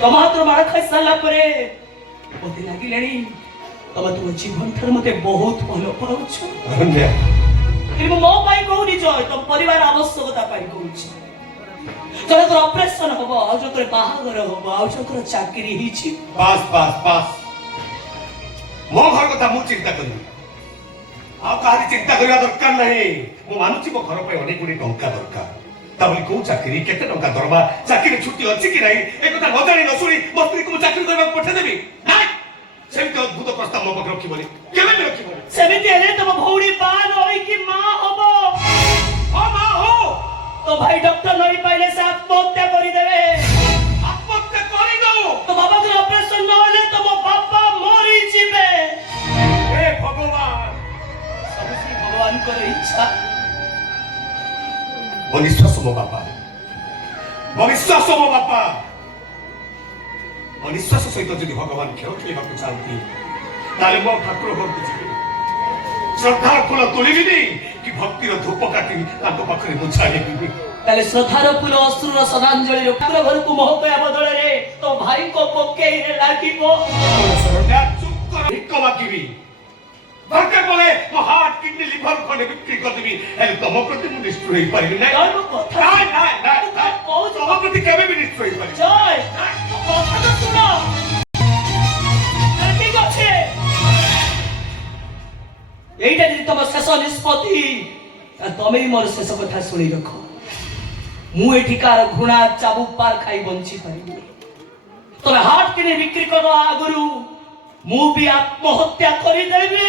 ତମ ହାତରୁ ମାଡ଼ ଖାଇ ସାରିଲା ପରେ ମତେ ଲାଗିଲାଣି ତମେ ତୁମ ଜୀବନ ଠାରୁ ମତେ ବହୁତ ଭଲ ପାଉଛ। କିନ୍ତୁ ମୋ ପାଇଁ କହୁନି ଜୟ, ତମ ପରିବାର ଆବଶ୍ୟକତା ପାଇଁ କହୁଛି। ଜଣଙ୍କର ଅପରେସନ ହବ, ଆଉ ଜଣଙ୍କର ବାହାଘର ହବ, ଆଉ ଜଣଙ୍କର ଚାକିରି ହେଇଛି। ବାସ୍ ବାସ୍ ବାସ୍, ମୋ ଘର କଥା ମୁଁ ଚିନ୍ତା କରିବି, ଆଉ କାହାରି ଚିନ୍ତା କରିବା ଦରକାର ନାହିଁ। ମୁଁ ମାନୁଛି ମୋ ଘର ପାଇଁ ଅନେକ ଗୁଡ଼ିଏ ଟଙ୍କା ଦରକାର, ତା ବୋଲି କୋଉ ଚାକିରି, କେତେ ଟଙ୍କା ଦରମା, ଚାକିରି ଛୁଟି ଅଛି କି ନାହିଁ ଏ କଥା ନ ଜାଣି ନ ଶୁଣି ମୋ ସ୍ତ୍ରୀକୁ ମୁଁ ଚାକିରି କରିବାକୁ ପଠେଇଦେବି? ନାଇଁ, ସେମିତି ଅଦ୍ଭୁତ ପ୍ରସ୍ତାବ ମୋ ପାଖରେ ରଖିବନି, କେବେ ବି ରଖିବନି। ସେମିତି ହେଲେ ତମ ଭଉଣୀ ବାହା ହୋଇକି ମା ହବ। ହଁ ମା ହଉ। তো ভাই ডক্টর নই পাইলে সে আত্মহত্যা করে দেবে। আত্মহত্যা করে দাও। তো বাবাদের অপারেশন না হলে তো মো বাবা মরি যাবে। হে ভগবান, সবই ভগবানଙ୍କର ইচ্ছা। অবিশ্বাস ମୋ ବାପା, ଅବିଶ୍ୱାସ ମୋ ବାପା। ଅବିଶ୍ୱାସ ସହିତ ଯଦି ଭଗବାନ ଖେଳ ଖେଳିବାକୁ ଚାହାନ୍ତି ତାହେଲେ ମୋ ଠାକୁର ଘରକୁ ଯିବି, ଶ୍ରଦ୍ଧାର ଫୁଲ ତୋଳିବିନି କି ଭକ୍ତିର ଧୂପ କାଟି ତାଙ୍କ ପାଖରେ ମୁଁ ଛାଡ଼ିବି। ତାହେଲେ ଶ୍ରଦ୍ଧାର ଫୁଲ ଅଶ୍ରୁର ଶ୍ରଦ୍ଧାଞ୍ଜଳିର ଠାକୁର ଘରକୁ ମହକୟା ବଦଳରେ ତୋ ଭାଇଙ୍କ ପକେଇରେ ଲାଗିବ। ଚୁପ୍ କର, ଭିକ ମାଗିବି, ଦରକାର ପଡ଼େ ମୋ ହାର୍ଟ କିଡନି ଲିଭର ଖଣ୍ଡେ ବିକ୍ରି କରିଦେବି, ହେଲେ ତମ ପ୍ରତି ମୁଁ ନିଷ୍ଠୁର ହେଇପାରିବି ନାହିଁ। ତମ ପ୍ରତି କେବେ ବି ନିଷ୍ଠୁର ହେଇପାରିବି। ଜୟ କଥା ତ ଶୁଣ, ଠିକ ଅଛି, এইটা যদি তোমার শেষ নিষ্পত্তি, তবে মোর শেষ কথা শুনি রখ। মু এঠিকার ঘৃণা চাবুক পার খাই বঞ্চি পারিনি। তবে হাট কিনে বিক্রি করা আগুরু মু বি আত্মহত্যা করিদেবে।